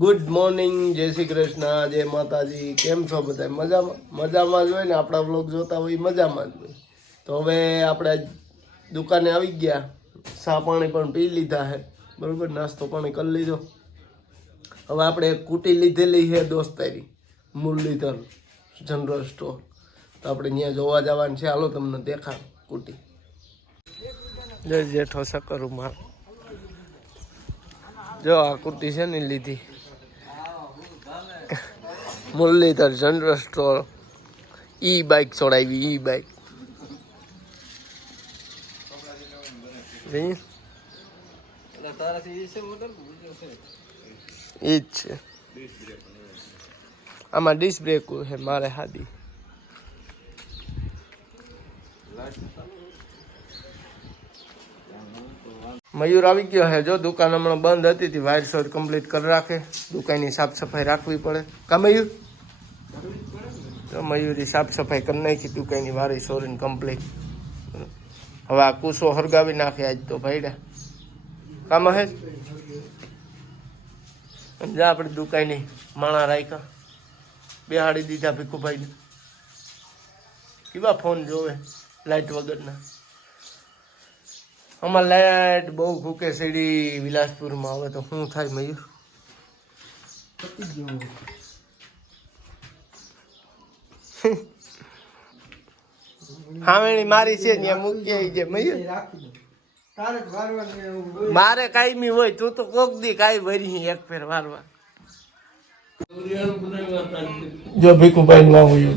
Good morning, જય શ્રી કૃષ્ણ, જય માતાજી. કેમ છો બધા? મજામાં? મજામાં જ હોય ને, આપણા વ્લોગ જોતા હોય મજામાં જ હોય. તો હવે આપણે દુકાને આવી ગયા, ચા પાણી પણ પી લીધા છે, બરાબર, નાસ્તો પાણી કરી લીધો. હવે આપણે એક કુટી લીધેલી છે દોસ્તારી, મુરલીધર જનરલ સ્ટોર. તો આપણે ત્યાં જોવા જવાનું છે. હાલો તમને દેખાડ કુટી. જય જેઠો સકરુમાં જો આ કુર્તી છે ને લીધી, મુરલીધર જનરલ સ્ટોર. ઈ બાઇક છોડાવી, ઈ બાઇક ઈ જ છે. આમાં ડિસ્ક બ્રેક છે મારે હાદી. મયુર આવી ગયો હે. જો દુકાન હમણાં બંધ હતી, વાયર શોર કમ્પ્લીટ કરી રાખે. દુકાનની સાફ સફાઈ રાખવી પડે કા મયુર? તો મયુરી સાફ સફાઈ કરી નાખી દુકાનની વારી શોરીને કમ્પ્લીટ. હવે આ કુસો હરગાવી નાખે આજ તો ભાઈડા કામ હે. જા આપણે દુકાનની માણા રાખ્યા, બેહાડી દીધા ભીખુભાઈને. કેવા ફોન જોવે લાઇટ વગરના. અમારે લાઇટ બહુ ભૂકે સીડી વિલાસપુરમાં. હવે તો શું થાય મયુર? હાવેણી મારી છે ત્યાં મૂકી આવી છે મયુર. મારે કાયમી હોય, તું તો કોક દી કાઈ ભરી એક ફેર વારવા. જો ભીખુભાઈ માં હોય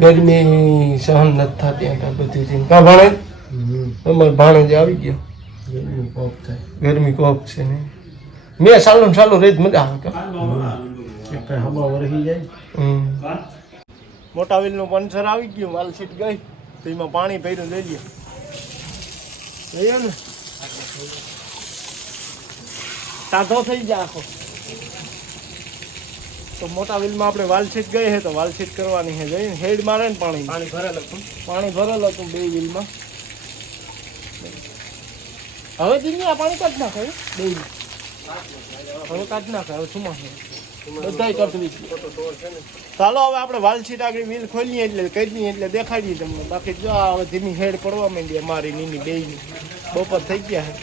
ગરમી સહન નથી થતી આ બધી. કા ભાણે અમારે ભાણે જ આવી ગયો. ગરમી કોપ છે ને. મેં સાલું સાલું રેત મજા આવે. મોટા વ્હીલ નું પંચર આવી ગયું, માલ સીટ ગઈ તો એમાં પાણી ભર્યું. લઈ લ્યો ને, તાધો થઈ જાય આખો. તો મોટા વ્હીલમાં આપણે વાલસીટ ગઈ છે તો વાલસીટ કરવાની છે. જઈને હેડ મારે ને પાણી ભરેલ હતું બે વ્હીલમાં. હવે દીની આ પાણી કાઢી નાખે બે, હવે કાઢી નાખે. હવે શું બધા કટવી. ચાલો હવે આપણે વાલસીટ આગળ વ્હીલ ખોલીએ એટલે કઈ એટલે દેખાડીએ તમને. બાકી જો હવે ધીમી હેડ પડવા માંડી અમારી નીની બેની. બપોર થઈ ગયા છે.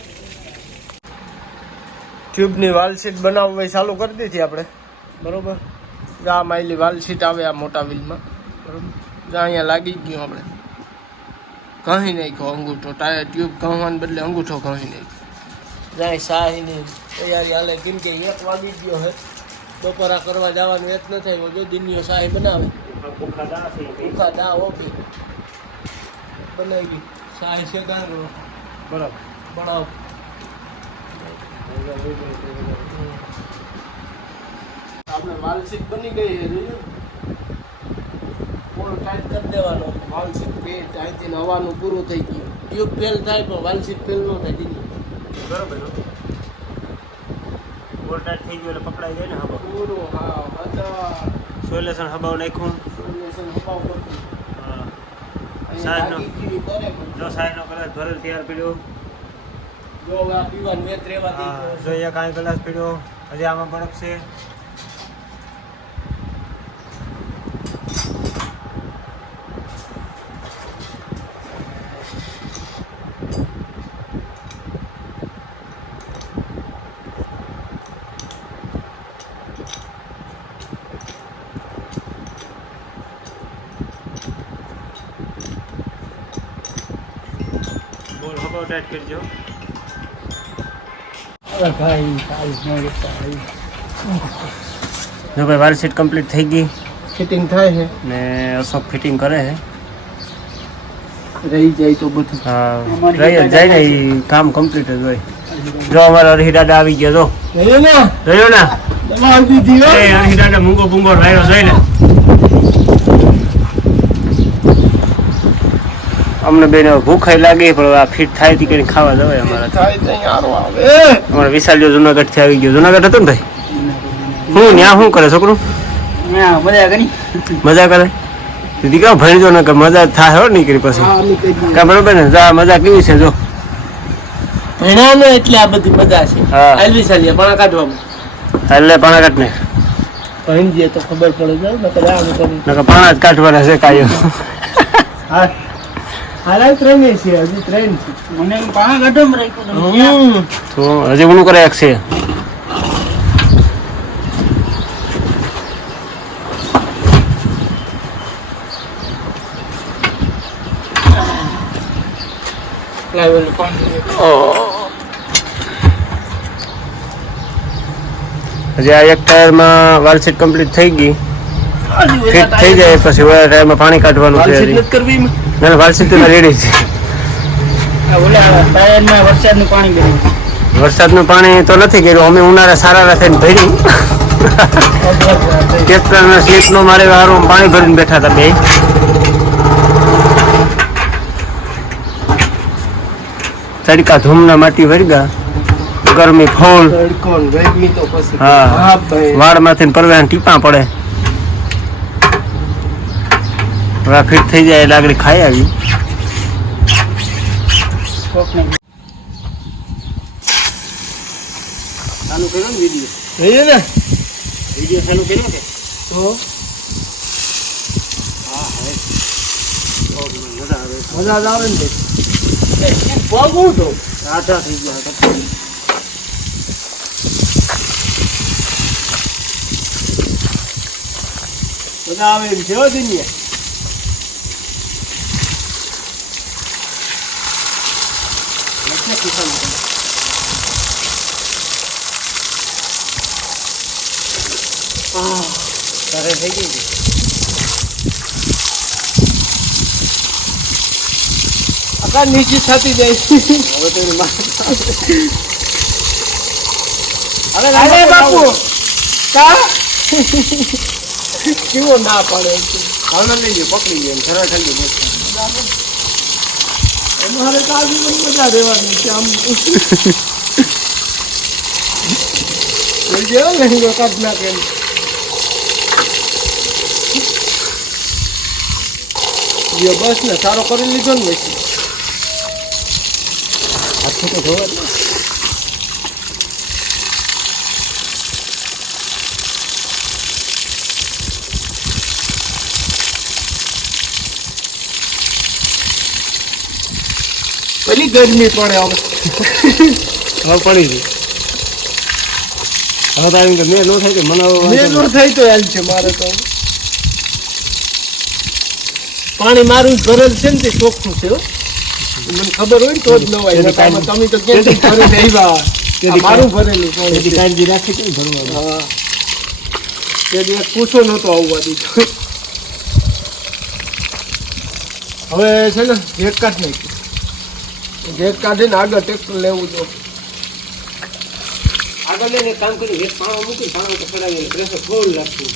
ટ્યુબની વાલસીટ બનાવવા ચાલુ કરી દીધી આપણે, બરોબર. આ માયલી વાલસીટ આવે આ મોટા વ્હીલમાં, બરોબર. અહીંયા લાગી ગયું આપણે. કહી નાખ્યો અંગૂઠો. ટાયર ટ્યુબ કહવાને બદલે અંગૂઠો કહી નાખ્યો. જાય શાહીની તૈયારી હાલે. કેમ કે 1 વાગી ગયો હે. બપોરા કરવા જવાનું એક ન થાય. જો દિનીઓ શાહી બનાવે, ભૂખા દા ઓપી બનાવી શાહી છે. બરાબર બનાવ. આપણે વાલસીટ બની ગઈ છે. પોલ ટાઈટ કરી દેવાનો. વાલસીટ પેટ અહીંથી હવાનું પૂરું થઈ ગયું. ટ્યુબ ફેલ થાય પણ વાલસીટ ફેલ ન થાય. દીધી બરાબર. પોલ ટાઈટ થઈ ગયું એટલે પકડાઈ જાય ને હવા પૂરું. હા મજા. સોલ્યુશન હબાવ નાખ્યું. સોલ્યુશન હબાવ કરતું. હા સાઈડનો જો સાઈડનો કલર ભરેલ તૈયાર પડ્યો. જો આ પીવાનું વેત રેવા દીધો. જો એક આ ગ્લાસ પડ્યો. હજી આમાં બરફ છે. બોલ હબાવ ટાઈટ કરજો. જો ભાઈ વાલસીટ કમ્પ્લીટ થઈ ગઈ. ફિટિંગ થાય છે ને અશોક ફિટિંગ કરે છે. રહી જાય તો બધું. હા રહી જ જાય ને, એ કામ કમ્પ્લીટ જ હોય. જો અમારા અરહી દાદા આવી ગયા. જો જોયો ને અરહી દાદા મૂંગો પૂંગો રાયો જોઈ ને. અમને બેન ભૂખાઈ લાગી પણ આ ફિટ થાય તી કરીને ખાવા જવાય. અમારા વિશાલ જો જુનાગઢ થી આવી ગયો. જુનાગઢ હતો ને ભાઈ? હું ત્યાં શું કરે છોકરું? મજા કરે. દીકરા ભણજો ને કે મજા થાય હો નીકળી પછી કા બરોબર ને. જા મજા કેવી છે જો ભણ્યા ને એટલે આ બધી મજા છે. હા. આલવી સાલી પાણા કાઢવામાં. એટલે પાણા કાઢ ને ભણી જઈએ તો ખબર પડે જાય ને કદાચ આમ કરી. નકર પાણા જ કાઢવાના છે કાયમ. હા. હાલા ટ્રેન છે હજી ટ્રેન છે. મને પાણા કાઢવામાં રાખ્યું તો હજી ઓલું કરે છે. હજી આ એક ટાયરમાં વાલ સીટ કમ્પ્લીટ થઈ ગઈ. ફિટ થઈ જાય પછી ઓલા ટાયરમાં પાણી કાઢવાનું છે. નથી કરવી ના ના વાલ સીટ તો રેડી છે. ઓલા ટાયરમાં વરસાદનું પાણી બેઠું. વરસાદનું પાણી તો નથી કર્યું અમે ઉનાળા સારા થઈને ભર્યું. ટ્રેક્ટરના સ્લીપનો મારે હારું પાણી ભરીને બેઠા હતા બે. તડકા ધૂમના માટી ભરગા ગરમી ફૂલ. ગરમી તો પછી હા ભાઈ વાળમાંથી પરવાન ટીપા પડે. હવે ફિટ થઈ જાય એટલે આગળ ખાઈ આવી. ચાલુ કર્યો ને વિડીયો જોઈએ ને વિડીયો ચાલુ કર્યો કે તો હા હવે મજા આવે મજા જ આવે ને પગ ઉઠો આધા થઈ ગયા હતા. મજા આવે એમ છે દુનિયા. તારે થઈ ગઈ આકાર નીચે થતી જાય. હવે તો એની અરે બાપુ કા કેવો ના પાડે ભાવના લઈ ગયો પકડી ગયો ખરા થઈ ગયો. અમારે કાજુ મજા રહેવાની છે આમ કાઢ નાખે. બસ ને સારો કરી લીધો ને પછી હાથથી તો જોવે જ ને. પેલી ગરમી પડે હવે હવે પડી ગઈ. હવે તો એમ કે મેં ન થાય કે મને મેં નો થાય તો હાલ છે મારે તો પાણી મારું ભરેલ છે ને તે ચોખ્ખું છે હો. મને ખબર હોય ને તો જ નવાય. તમે તો કેમ ભરી આવ્યા મારું ભરેલું પાણી છે. કાળજી રાખી કેમ ભરવાનું. હા તે દિવસ પૂછો નતો આવવા દીધો. હવે છે ને જેક કાઢ નાખ્યું. જેક કાઢીને આગળ ટ્રેક્ટર લેવું જો. આગળ લઈને કામ કર્યું એક પાણો મૂકી પાણો તો ચડાવીને પ્રેશર ફૂલ રાખવું.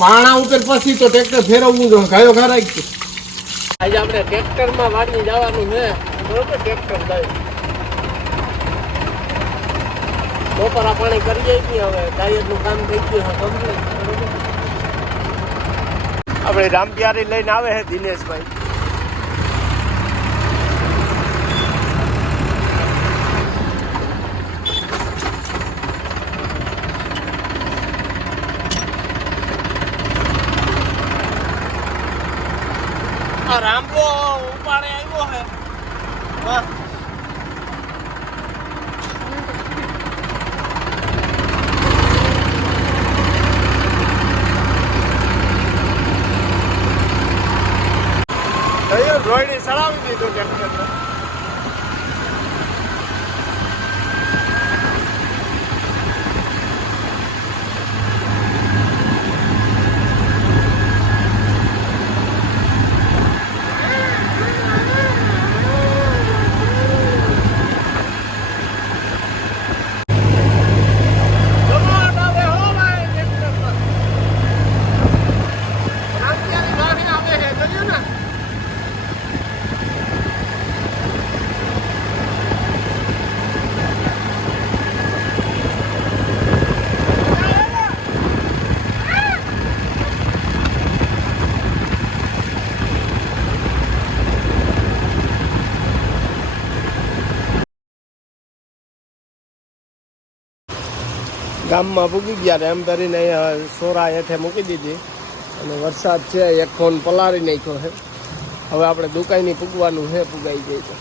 પાણા ઉપર પછી તો ટ્રેક્ટર ફેરવવું જો. ગાયો ઘા રાખી. આજે આપણે ટ્રેક્ટરમાં વાળની જવાનું છે બરોબર. ટ્રેક્ટર જાય બપોરા પાણી કરી જાય નહીં. હવે ટાયરનું કામ થઈ ગયું છે કમ્પ્લીટ. આપણે રામપ્યારી લઈને આવે છે દિનેશભાઈ. રામલો ઉપાડે આવ્યો હે. રોયડી ચડાવી દીધું ટ્રેક્ટર. ગામમાં પૂગી ગયા ને એમ કરીને અહીંયા સોરા હેઠે મૂકી દીધી અને વરસાદ છે એક ફોન પલાળી નાખ્યો છે. હવે આપણે દુકાનની પૂગવાનું છે, પૂગાઈ જાય તો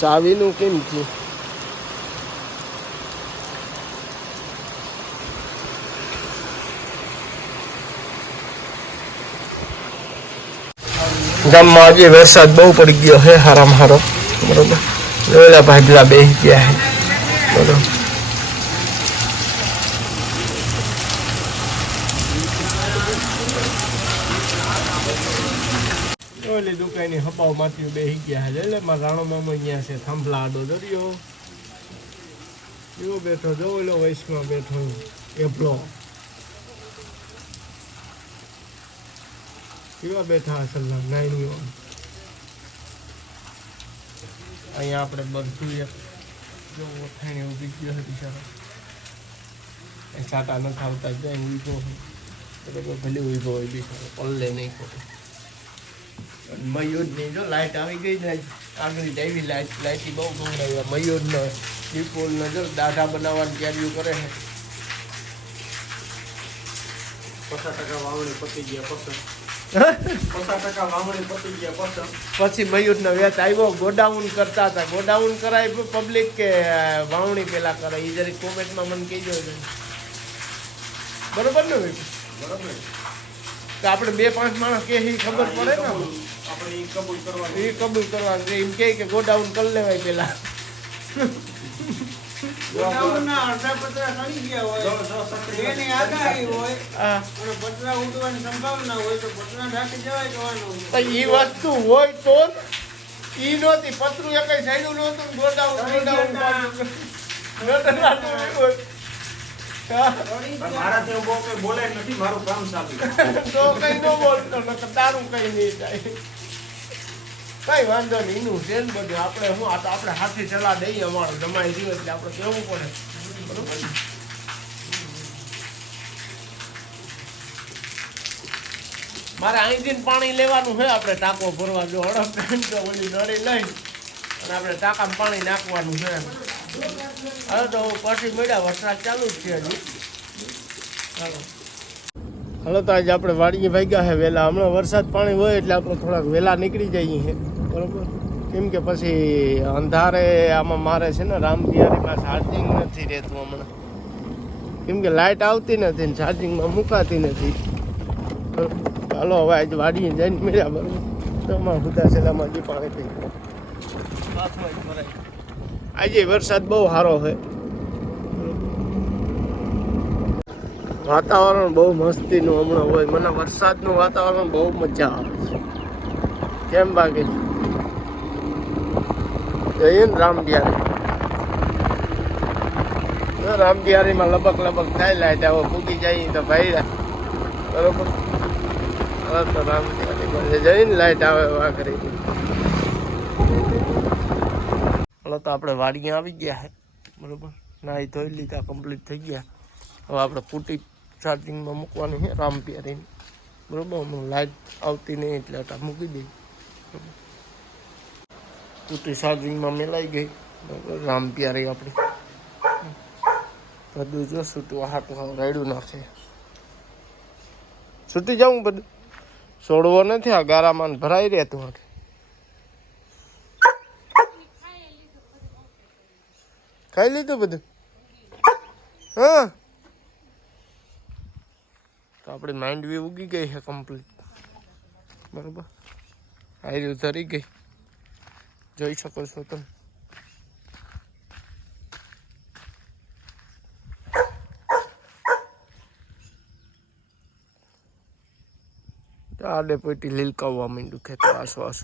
ચાવીનું કેમ થયું? ગામમાં આજે વરસાદ બહુ પડી ગયો છે, હારામાં હારો. બરોબર, જોયેલા ભાઈ પેલા બેસી ગયા છે. બરોબર, ઓલી દુકાનની હપાવમાંથી બેસી ગયા છે. એટલે મારા રાણો મામો અહીંયા છે, થાંભલા આડો દરિયો એવો બેઠો, જો ઓલો વૈશમાં બેઠો એપલો કેવા બેઠા અસલ નાઈનીઓ. અહીંયા આપણે બધું એક જો ઓઠાણી ઉભી ગયો છે બિચારો, એ સાટા નથી આવતા જાય ઊભો હોય બરોબર, ભલે ઊભો હોય બિચારો, પલ્લે નહીં ખોટો. મયુરની જો લાઇટ આવી ગઈ ને આગળ એવી લાઇટી બહુ ગવડાવી. મયુરનો દીપોલનો જો દાઢા બનાવવાની તૈયારીઓ કરે છે. 50% વાવણી પતી ગયા પસંદ. 50% વાવણી પતી ગયા પસંદ. પછી મયુરનો વેચ આવ્યો. ગોડાઉન કરતા હતા, ગોડાઉન કરાય પબ્લિક કે વાવણી પેલા કરે એ જરી કોમેન્ટમાં મને કહેજો. બરોબર ને ભાઈ? બરાબર, તો આપણે 2-5 માણસ કે ખબર પડે ને, આપણે એ કબૂલ કરવાનું. એ કબૂલ કરવાનું. એમ કે ગોડાઉન કરી લેવાય પેલા. ગોડાઉનના અડધા પતરા સડી ગયા હોય, એની આગાહી હોય હા, અને પતરા ઉડવાની સંભાવના હોય તો પતરા ઢાંકી જવાય જવાનું. તો એ વસ્તુ હોય તો ઈ નહોતી, પતરું એક સાઈડું નહોતું, ગોડાઉન મારાથી બહુ કઈ બોલે નથી, મારું કામ ચાલુ. તો કઈ ન બોલતો, તારું કઈ નહીં થાય. કઈ વાંધો નહીં, એનું છે ને બધું. આપણે શું આ તો આપણે હાથી ચલા દઈએ, અમારું જમાઈ રહ્યું એટલે આપણે કહેવું પડે. બરોબર ને? મારે અહીંથી પાણી લેવાનું છે, આપણે ટાંકો ભરવા. જો હડપ તો ઓલી નળી લઈ અને આપણે ટાંકામાં પાણી નાખવાનું છે. હવે તો પછી મળ્યા, વરસાદ ચાલુ જ છે હજી. હાલો તો આજે આપણે વાડીએ ભાગ્યા છે વહેલા. હમણાં વરસાદ પાણી હોય એટલે આપણે થોડાક વહેલા નીકળી જઈએ છીએ. બરાબર, કેમ કે પછી અંધારે આમાં મારે છે ને રામદિયારીમાં ચાર્જિંગ નથી રહેતું હમણાં, કેમ કે લાઇટ આવતી નથી ને ચાર્જિંગમાં મુકાતી નથી. હાલો હવે આજે વાડીએ જઈને મળ્યા. બરાબર, તો અમારા બધા છેલ્લામાં હજી પાણી થઈ ગયું. આજે વરસાદ બહુ સારો છે. વાતાવરણ બહુ મસ્તીનું હમણાં હોય. મને વરસાદનું વાતાવરણ બહુ મજા આવે છે. કેમ બાકી જઈએ ને રામદિયારી. રામદિયારીમાં લબક થાય લાઈટ. હવે પૂગી જાય તો ભાઈ બરોબર. હવે તો રામદિયારીમાં જઈને લાઈટ આવે વાઘરી. હવે તો આપણે વાડીએ આવી ગયા છે. બરોબર, નાહી ધોઈ લીધા, કમ્પ્લીટ થઈ ગયા. હવે આપણે ફૂટી ચાર્જિંગમાં મૂકવાની છે રામપિયારીની. બરોબર, હમણાં લાઇટ આવતી નહીં એટલે આ મૂકી દઈ. ફૂટી ચાર્જિંગમાં મેલાઈ ગઈ. બરોબર, રામપિયારી આપણી બધું જો છૂટું હાટું રાયડું નાખે. છૂટી જાઉં બધું છોડવો નથી. આ ગારામાં ભરાઈ રહેતું હકે. ખાઈ લીધું બધું? હા, તો આપણી માઇન્ડ બી ઉગી ગઈ છે કમ્પ્લીટ. બરાબર, આયરી ધરી ગઈ, જોઈ શકો છો તમે. આડે પેટી લીલકાવવા માંડ્યું ખેતર આસવાસ.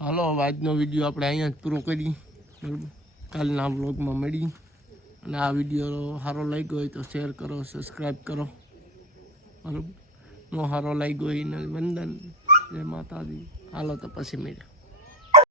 હાલો, આજનો વિડીયો આપણે અહીંયા જ પૂરો કરી. બરાબર, કાલના બ્લોગમાં મળી. અને આ વિડીયો સારો લાગ્યો હોય તો શેર કરો, સબસ્ક્રાઈબ કરો, બરાબર. નો સારો લાગ્યો હોય ને વંદન, જય માતાજી. હાલો તો પછી મળ્યા.